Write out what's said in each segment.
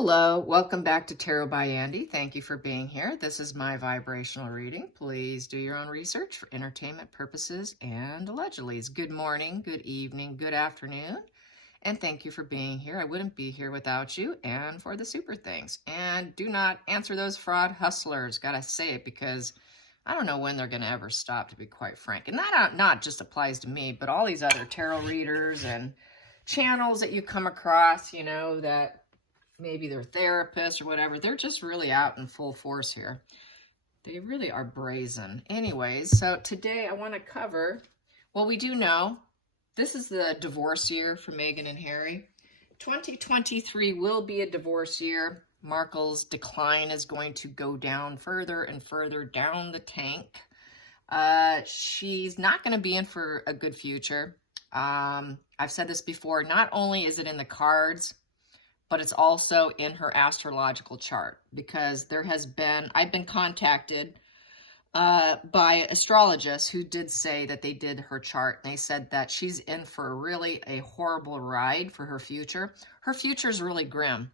Hello, welcome back to Tarot by Andy. Thank you for being here. This is my vibrational reading. Please do your own research for entertainment purposes and allegedly. Good morning, good evening, good afternoon, and thank you for being here. I wouldn't be here without you and for the super things. And do not answer those fraud hustlers. Gotta say it because I don't know when they're going to ever stop, to be quite frank. And that not just applies to me, but all these other tarot readers and channels that you come across, you know, that maybe they're therapists or whatever. They're just really out in full force here. They really are brazen. Anyways, so today I want to cover, well, we do know this is the divorce year for Meghan and Harry. 2023 will be a divorce year. Markle's decline is going to go down further and further down the tank. She's not going to be in for a good future. I've said this before. Not only is it in the cards, but it's also in her astrological chart, because I've been contacted by astrologists who did say that they did her chart. And they said that she's in for really a horrible ride for her future. Her future is really grim.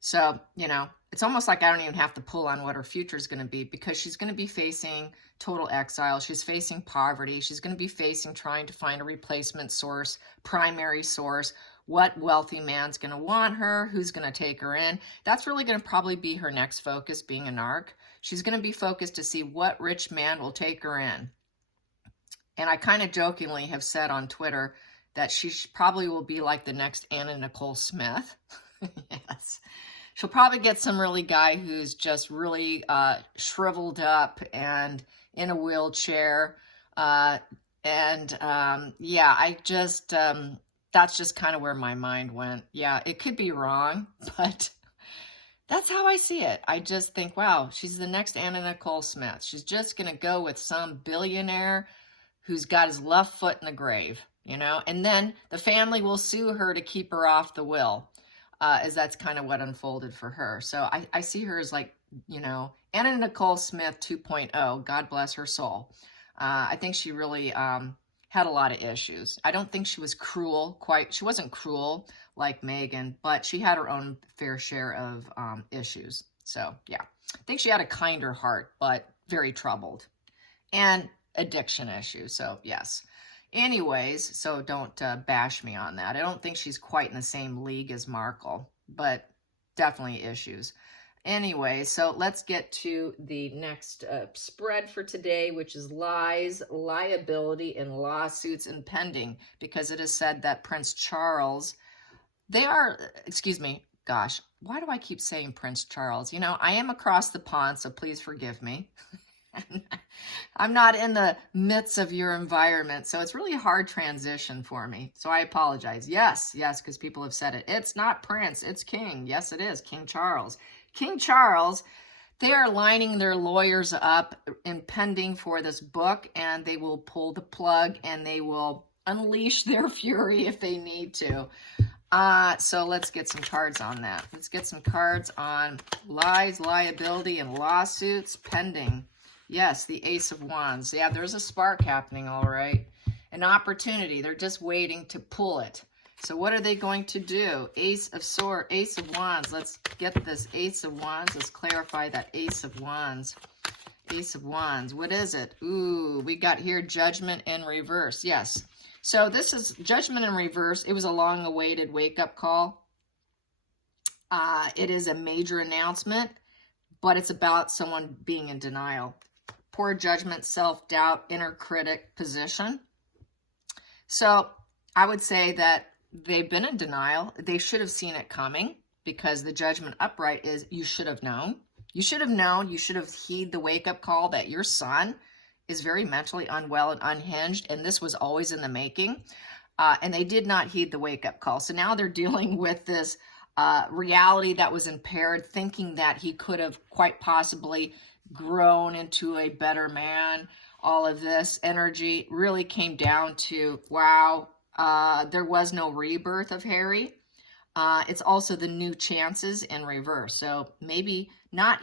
So, you know, it's almost like I don't even have to pull on what her future is going to be, because she's going to be facing total exile. She's facing poverty. She's going to be facing trying to find a replacement source, primary source. What wealthy man's going to want her? Who's going to take her in? That's really going to probably be her next focus, being a narc. She's going to be focused to see what rich man will take her in. And I kind of jokingly have said on Twitter that she probably will be like the next Anna Nicole Smith. Yes. She'll probably get some really guy who's just really shriveled up and in a wheelchair. Yeah, I just... that's just kind of where my mind went. Yeah, it could be wrong, but that's how I see it. I just think, wow, she's the next Anna Nicole Smith. She's just going to go with some billionaire who's got his left foot in the grave, you know? And then the family will sue her to keep her off the will, as that's kind of what unfolded for her. So I see her as like, you know, Anna Nicole Smith 2.0. God bless her soul. I think she really... had a lot of issues. I don't think she was cruel, she wasn't cruel like Meghan, but she had her own fair share of issues. So yeah, I think she had a kinder heart, but very troubled, and addiction issues. So yes. Anyways, so don't bash me on that. I don't think she's quite in the same league as Markle, but definitely issues. Anyway, so let's get to the next spread for today, which is lies, liability, and lawsuits impending, because it is said that Prince Charles, excuse me, gosh, why do I keep saying Prince Charles? You know, I am across the pond, so please forgive me. I'm not in the midst of your environment, so it's really a hard transition for me. So I apologize. Yes, because people have said it. It's not Prince, it's King. Yes, it is, King Charles. King Charles, they are lining their lawyers up impending for this book, and they will pull the plug and they will unleash their fury if they need to. So let's get some cards on that. Let's get some cards on lies, liability, and lawsuits pending. Yes, the Ace of Wands. Yeah, there's a spark happening, all right. An opportunity. They're just waiting to pull it. So what are they going to do? Ace of Wands. Let's get this Ace of Wands. Let's clarify that Ace of Wands. Ace of Wands. What is it? Ooh, we got here Judgment in reverse. Yes. So this is Judgment in reverse. It was a long-awaited wake-up call. It is a major announcement, but it's about someone being in denial. Poor judgment, self-doubt, inner critic position. So I would say that they've been in denial. They should have seen it coming, because the judgment upright is you should have known. You should have known. You should have heeded the wake-up call that your son is very mentally unwell and unhinged, and this was always in the making. And they did not heed the wake-up call. So now they're dealing with this reality that was impaired, thinking that he could have quite possibly grown into a better man. All of this energy really came down to, wow, there was no rebirth of Harry. It's also the new chances in reverse. So maybe not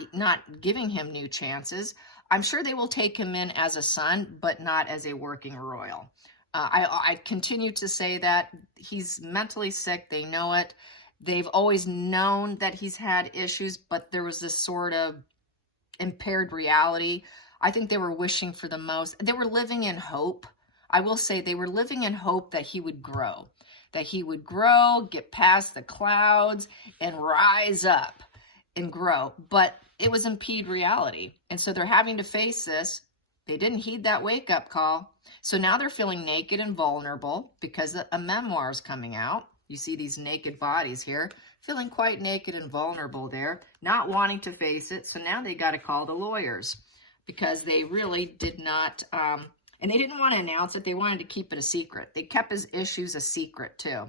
giving him new chances. I'm sure they will take him in as a son, but not as a working royal. I continue to say that he's mentally sick. They know it. They've always known that he's had issues, but there was this sort of impaired reality. I think they were wishing for the most. They were living in hope. I will say they were living in hope that he would grow, get past the clouds and rise up and grow. But it was impede reality. And so they're having to face this. They didn't heed that wake-up call. So now they're feeling naked and vulnerable because a memoir is coming out. You see these naked bodies here, feeling quite naked and vulnerable there, not wanting to face it. So now they got to call the lawyers because they really did not, and they didn't want to announce it. They wanted to keep it a secret. They kept his issues a secret too.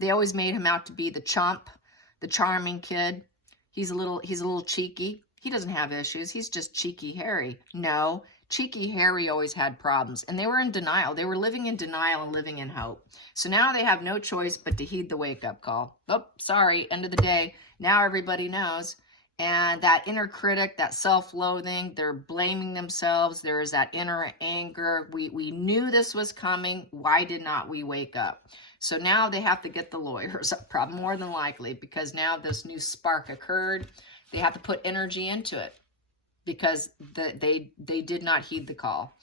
They always made him out to be the chump, the charming kid. He's a little cheeky. He doesn't have issues. He's just cheeky Harry. No, cheeky Harry always had problems, and they were in denial. They were living in denial and living in hope. So now they have no choice but to heed the wake-up call. Oh, sorry, end of the day. Now everybody knows. And that inner critic, that self-loathing, they're blaming themselves. There is that inner anger. We knew this was coming. Why did not we wake up? So now they have to get the lawyers, probably more than likely, because now this new spark occurred. They have to put energy into it because they did not heed the call.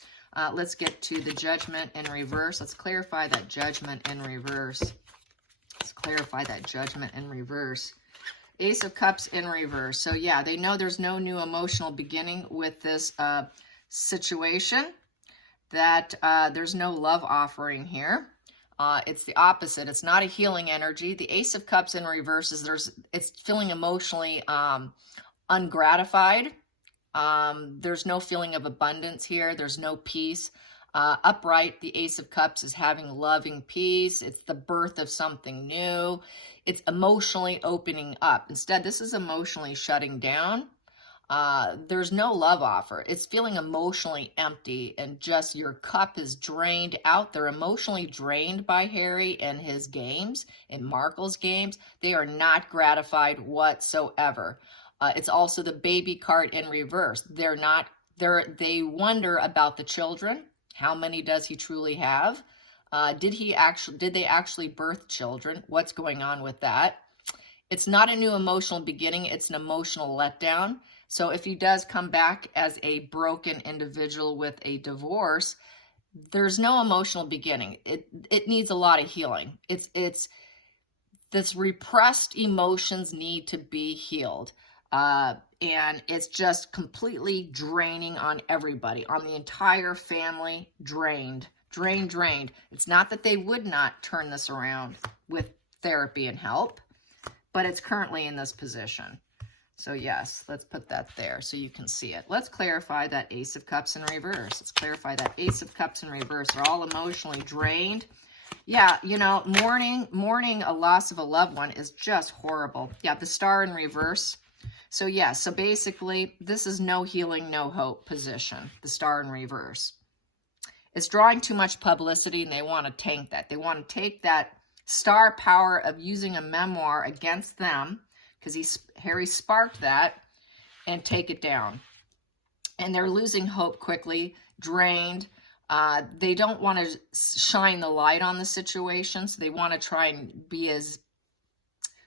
Let's get to the judgment in reverse. Let's clarify that judgment in reverse. Let's clarify that judgment in reverse. Ace of Cups in reverse. So yeah, they know there's no new emotional beginning with this situation, that there's no love offering here. It's the opposite. It's not a healing energy. The Ace of Cups in reverse is it's feeling emotionally ungratified. There's no feeling of abundance here. There's no peace. Upright, the Ace of Cups is having loving peace. It's the birth of something new. It's emotionally opening up. Instead, this is emotionally shutting down. There's no love offer. It's feeling emotionally empty, and just your cup is drained out. They're emotionally drained by Harry and his games and Markle's games. They are not gratified whatsoever. It's also the baby card in reverse. They wonder about the children. How many does he truly have? Did they actually birth children? What's going on with that? It's not a new emotional beginning. It's an emotional letdown. So if he does come back as a broken individual with a divorce, there's no emotional beginning. It needs a lot of healing. It's this repressed emotions need to be healed. And it's just completely draining on everybody, on the entire family, drained. It's not that they would not turn this around with therapy and help, but it's currently in this position. So yes, let's put that there so you can see it. Let's clarify that Ace of Cups in reverse. Let's clarify that Ace of Cups in reverse. They're all emotionally drained. Yeah, you know, mourning a loss of a loved one is just horrible. Yeah, the Star in reverse. So yeah, so basically, this is no healing, no hope position, the Star in reverse. It's drawing too much publicity, and they want to tank that. They want to take that star power of using a memoir against them, because Harry sparked that, and take it down. And they're losing hope quickly, drained. They don't want to shine the light on the situation, so they want to try and be as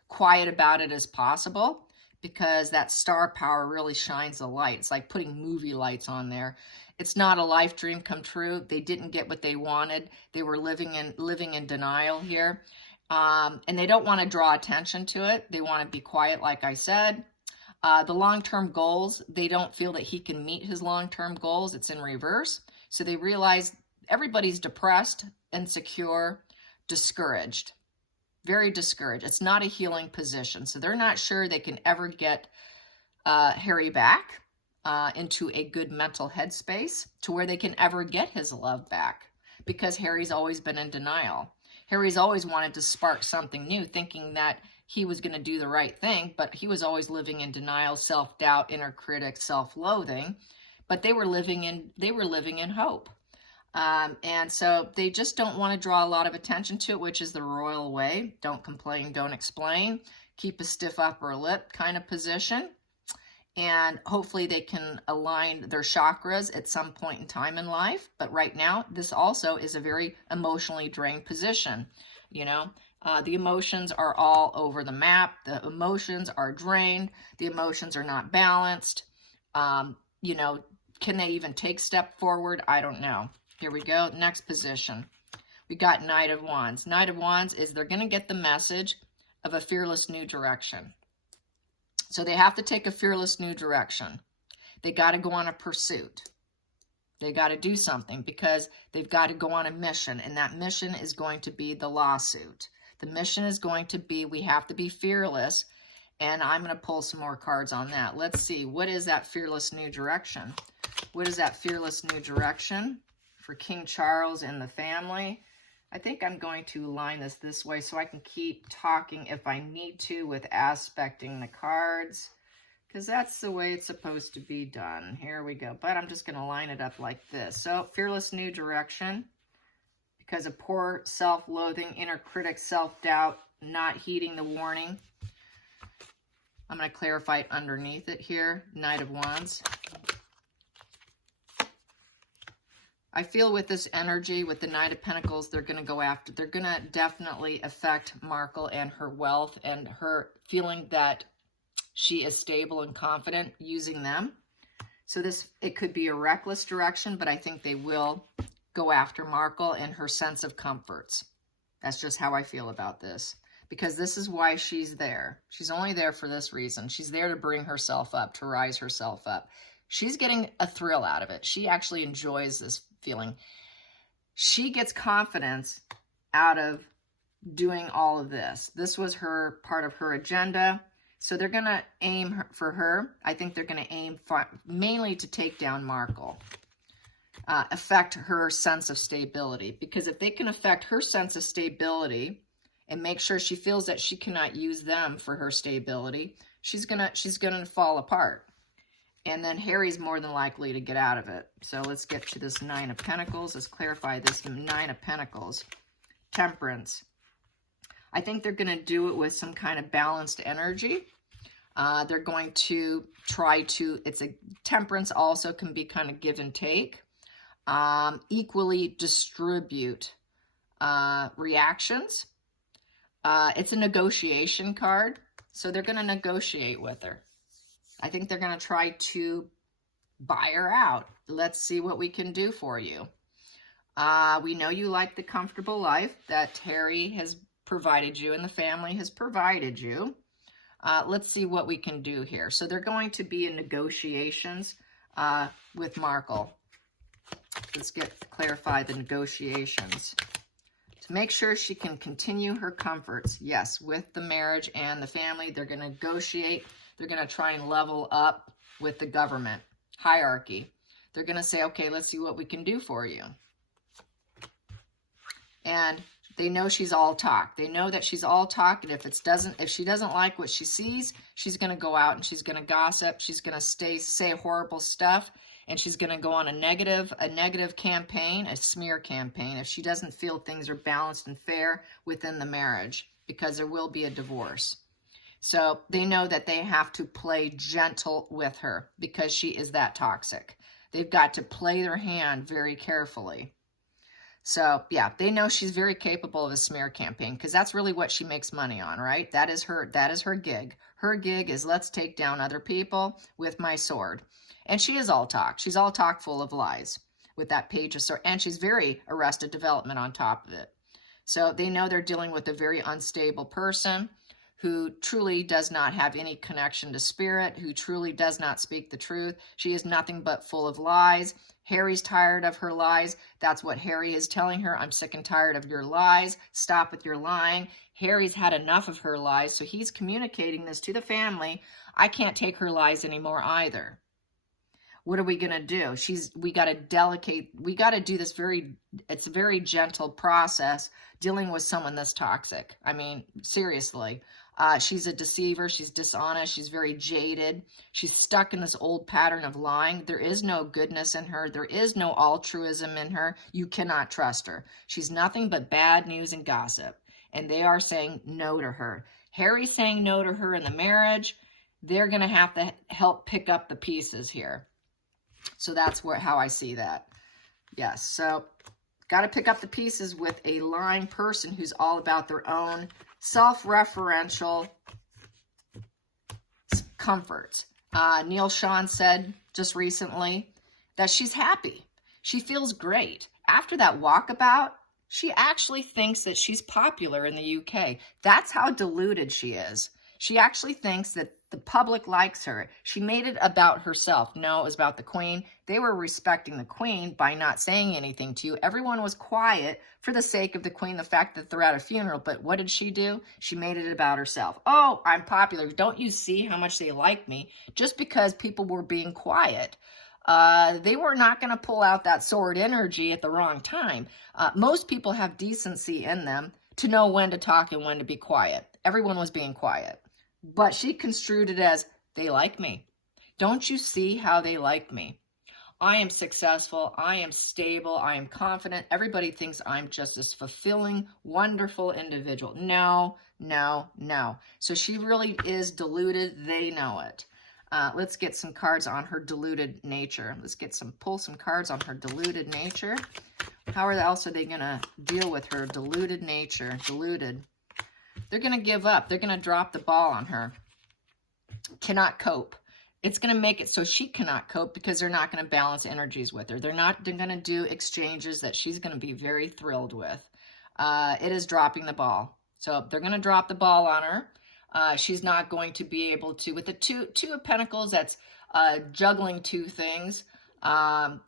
quiet about it as possible, because that star power really shines the light. It's like putting movie lights on there. It's not a life dream come true. They didn't get what they wanted. They were living in denial here. And they don't want to draw attention to it. They want to be quiet, like I said. The long-term goals, they don't feel that he can meet his long-term goals. It's in reverse. So they realize everybody's depressed, insecure, discouraged. Very discouraged. It's not a healing position. So they're not sure they can ever get Harry back into a good mental headspace to where they can ever get his love back, because Harry's always been in denial. Harry's always wanted to spark something new, thinking that he was going to do the right thing, but he was always living in denial, self-doubt, inner critic, self-loathing. But they were living in hope. And so they just don't want to draw a lot of attention to it, which is the royal way. Don't complain, don't explain. Keep a stiff upper lip kind of position. And hopefully they can align their chakras at some point in time in life. But right now, this also is a very emotionally drained position. You know, The emotions are all over the map. The emotions are drained. The emotions are not balanced. You know, can they even take step forward? I don't know. Here we go. Next position. We got Knight of Wands. Knight of Wands is they're going to get the message of a fearless new direction. So they have to take a fearless new direction. They got to go on a pursuit. They got to do something because they've got to go on a mission. And that mission is going to be the lawsuit. The mission is going to be, we have to be fearless. And I'm going to pull some more cards on that. Let's see. What is that fearless new direction? What is that fearless new direction for King Charles and the family? I think I'm going to line this way so I can keep talking if I need to with aspecting the cards, because that's the way it's supposed to be done. Here we go. But I'm just going to line it up like this. So, fearless new direction, because of poor self-loathing, inner critic, self-doubt, not heeding the warning. I'm going to clarify it underneath it here. Knight of Wands. I feel with this energy, with the Knight of Pentacles, they're going to go after, they're going to definitely affect Markle and her wealth and her feeling that she is stable and confident using them. So this, it could be a reckless direction, but I think they will go after Markle and her sense of comforts. That's just how I feel about this, because this is why she's there. She's only there for this reason. She's there to bring herself up, to rise herself up. She's getting a thrill out of it. She actually enjoys this feeling. She gets confidence out of doing all of this. This was her part of her agenda. So they're going to aim for her. I think they're going to aim for, mainly to take down Markle, affect her sense of stability. Because if they can affect her sense of stability and make sure she feels that she cannot use them for her stability, she's gonna fall apart. And then Harry's more than likely to get out of it. So let's get to this Nine of Pentacles. Let's clarify this Nine of Pentacles. Temperance. I think they're going to do it with some kind of balanced energy. They're going to try to, temperance also can be kind of give and take. Equally distribute reactions. It's a negotiation card. So they're going to negotiate with her. I think they're going to try to buy her out. Let's see what we can do for you. We know you like the comfortable life that Harry has provided you and the family has provided you. Let's see what we can do here. So they're going to be in negotiations with Markle. Let's clarify the negotiations. To make sure she can continue her comforts, yes, with the marriage and the family, they're going to negotiate. They're going to try and level up with the government hierarchy. They're going to say, okay, let's see what we can do for you. And they know she's all talk. They know that she's all talk, and if she doesn't like what she sees, she's going to go out and she's going to gossip. She's going to say horrible stuff, and she's going to go on a negative campaign, a smear campaign, if she doesn't feel things are balanced and fair within the marriage, because there will be a divorce. So they know that they have to play gentle with her because she is that toxic. They've got to play their hand very carefully. So yeah, they know she's very capable of a smear campaign because that's really what she makes money on, right? That is her gig. Her gig is let's take down other people with my sword. And she is all talk. She's all talk full of lies with that Page of Swords. And she's very Arrested Development on top of it. So they know they're dealing with a very unstable person who truly does not have any connection to spirit, who truly does not speak the truth. She is nothing but full of lies. Harry's tired of her lies. That's what Harry is telling her. I'm sick and tired of your lies. Stop with your lying. Harry's had enough of her lies, so he's communicating this to the family. I can't take her lies anymore either. What are we going to do? We got to do this it's a very gentle process dealing with someone that's toxic. I mean, seriously. She's a deceiver. She's dishonest. She's very jaded. She's stuck in this old pattern of lying. There is no goodness in her. There is no altruism in her. You cannot trust her. She's nothing but bad news and gossip. And they are saying no to her. Harry's saying no to her in the marriage. They're going to have to help pick up the pieces here. So that's how I see that. Yes. So got to pick up the pieces with a lying person who's all about their own self-referential comfort. Neil Sean said just recently that she's happy. She feels great. After that walkabout, she actually thinks that she's popular in the UK. That's how deluded she is. She actually thinks that the public likes her. She made it about herself. No, it was about the Queen. They were respecting the Queen by not saying anything to you. Everyone was quiet for the sake of the Queen, the fact that they're at a funeral. But what did she do? She made it about herself. Oh, I'm popular. Don't you see how much they like me? Just because people were being quiet. They were not going to pull out that sword energy at the wrong time. Most people have decency in them to know when to talk and when to be quiet. Everyone was being quiet. But she construed it as, they like me. Don't you see how they like me? I am successful. I am stable. I am confident. Everybody thinks I'm just this fulfilling, wonderful individual. No, no, no. So she really is deluded. They know it. Let's get some cards on her deluded nature. Let's pull some cards on her deluded nature. How else are they going to deal with her deluded nature? Deluded. They're going to give up. They're going to drop the ball on her. Cannot cope. It's going to make it so she cannot cope because they're not going to balance energies with her. They're going to do exchanges that she's going to be very thrilled with. It is dropping the ball. So they're going to drop the ball on her. She's not going to be able to, with the two of Pentacles, that's juggling two things.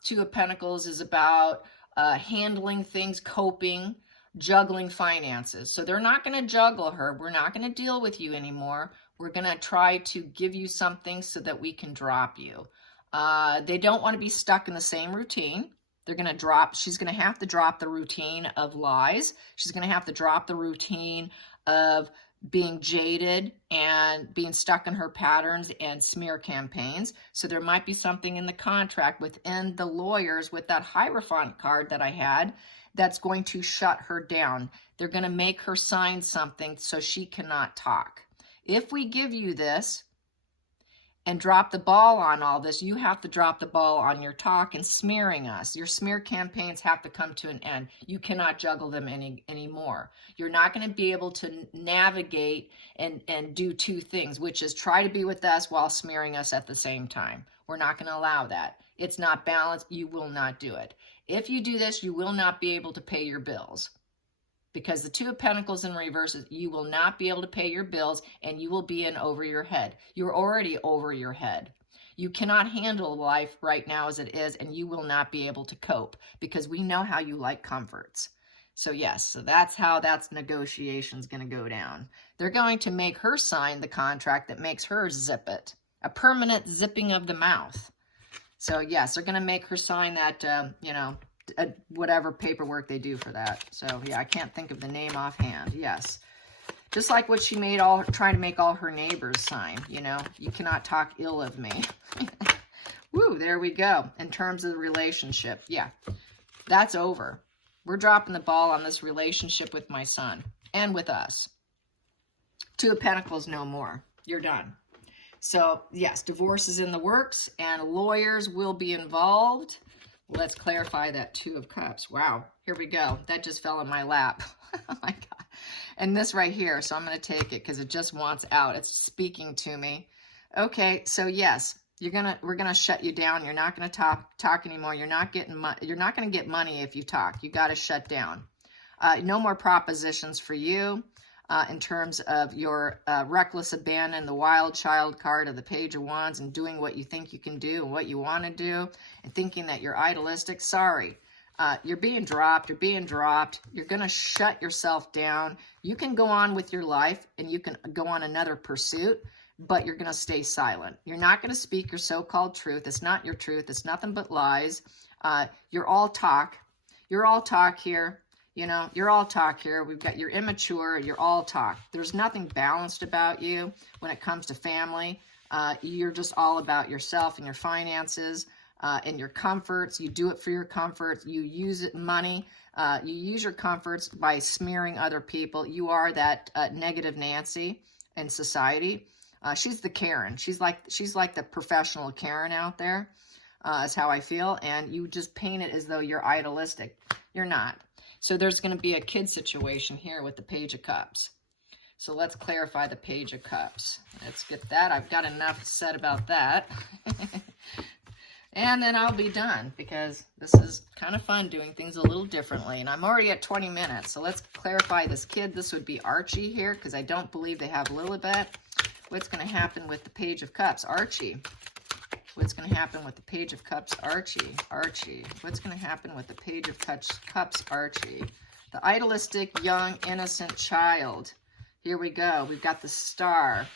Two of Pentacles is about handling things, coping, juggling finances. So they're not going to juggle her. We're not going to deal with you anymore. We're going to try to give you something so that we can drop you. They don't want to be stuck in the same routine. They're going to drop, she's going to have to drop the routine of lies. She's going to have to drop the routine of being jaded and being stuck in her patterns and smear campaigns. So there might be something in the contract within the lawyers with that Hierophant card that I had that's going to shut her down. They're going to make her sign something so she cannot talk. If we give you this and drop the ball on all this, you have to drop the ball on your talk and smearing us. Your smear campaigns have to come to an end. You cannot juggle them anymore. You're not going to be able to navigate and do two things, which is try to be with us while smearing us at the same time. We're not going to allow that. It's not balanced. You will not do it. If you do this, you will not be able to pay your bills. Because the Two of Pentacles in reverse, you will not be able to pay your bills and you will be in over your head. You're already over your head. You cannot handle life right now as it is, and you will not be able to cope because we know how you like comforts. So yes, so that's how that negotiation is going to go down. They're going to make her sign the contract that makes her zip it. A permanent zipping of the mouth. So yes, they're going to make her sign that, whatever paperwork they do for that. So yeah, I can't think of the name offhand. Yes. Just like what she made trying to make all her neighbors sign, you cannot talk ill of me. Woo, there we go. In terms of the relationship. Yeah, that's over. We're dropping the ball on this relationship with my son and with us. Two of Pentacles, no more. You're done. So yes, divorce is in the works and lawyers will be involved. Let's clarify that Two of Cups. Wow, here we go. That just fell in my lap. Oh my God. And this right here, so I'm going to take it because it just wants out. It's speaking to me. Okay, so yes, we're gonna shut you down. You're not going to talk anymore. You're not going to get money if you talk. You got to shut down. No more propositions for you. In terms of your reckless abandon, the wild child card of the Page of Wands, and doing what you think you can do and what you want to do, and thinking that you're idealistic. Sorry, you're being dropped. You're being dropped. You're going to shut yourself down. You can go on with your life and you can go on another pursuit, but you're going to stay silent. You're not going to speak your so-called truth. It's not your truth. It's nothing but lies. You're all talk. You're all talk here. You're all talk here. We've got you're immature. You're all talk. There's nothing balanced about you when it comes to family. You're just all about yourself and your finances and your comforts. You do it for your comforts. You use money. You use your comforts by smearing other people. You are that negative Nancy in society. She's the Karen. She's like the professional Karen out there. Is how I feel. And you just paint it as though you're idealistic. You're not. So there's going to be a kid situation here with the Page of Cups. So let's clarify the Page of Cups. Let's get that. I've got enough said about that. And then I'll be done, because this is kind of fun doing things a little differently. And I'm already at 20 minutes. So let's clarify this kid. This would be Archie here, because I don't believe they have Lilibet. What's going to happen with the Page of Cups? Archie. What's going to happen with the Page of Cups? Archie. Archie. What's going to happen with the Page of Cups? Archie. The idealistic, young, innocent child. Here we go. We've got the Star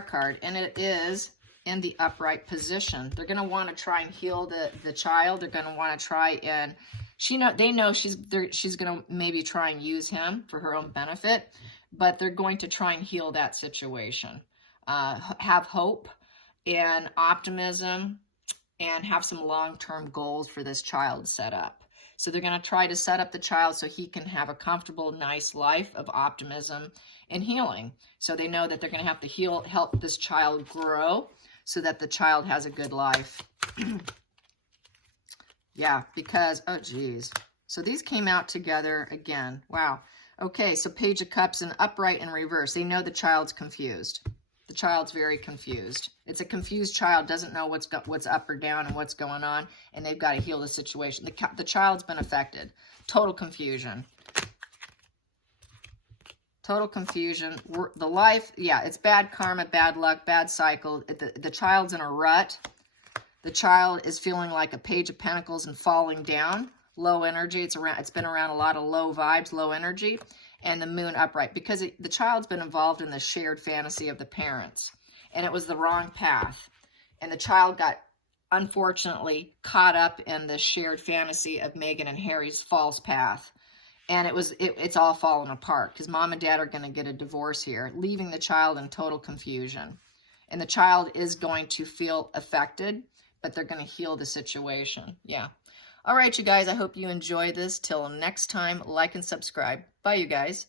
card, and it is in the upright position. They're going to want to try and heal the child. They're going to want to try and they know she's going to maybe try and use him for her own benefit, but they're going to try and heal that situation. Have hope and optimism, and have some long-term goals for this child set up. So they're going to try to set up the child so he can have a comfortable, nice life of optimism and healing. So they know that they're going to have to help this child grow so that the child has a good life. Yeah, because, oh geez. So these came out together again. Wow. Okay, so Page of Cups in upright and reverse. They know the child's confused. The child's very confused. It's a confused child, doesn't know what's up or down and what's going on, and they've got to heal the situation. The child's been affected. Total confusion. Total confusion. The life, yeah, it's bad karma, bad luck, bad cycle. The child's in a rut. The child is feeling like a Page of Pentacles and falling down. Low energy. It's been around a lot of low vibes, low energy. And the Moon upright, because the child's been involved in the shared fantasy of the parents. And it was the wrong path. And the child got, unfortunately, caught up in the shared fantasy of Meghan and Harry's false path. And it's all falling apart, because mom and dad are going to get a divorce here, leaving the child in total confusion. And the child is going to feel affected, but they're going to heal the situation. Yeah. All right, you guys, I hope you enjoy this. Till next time, like and subscribe. Bye, you guys.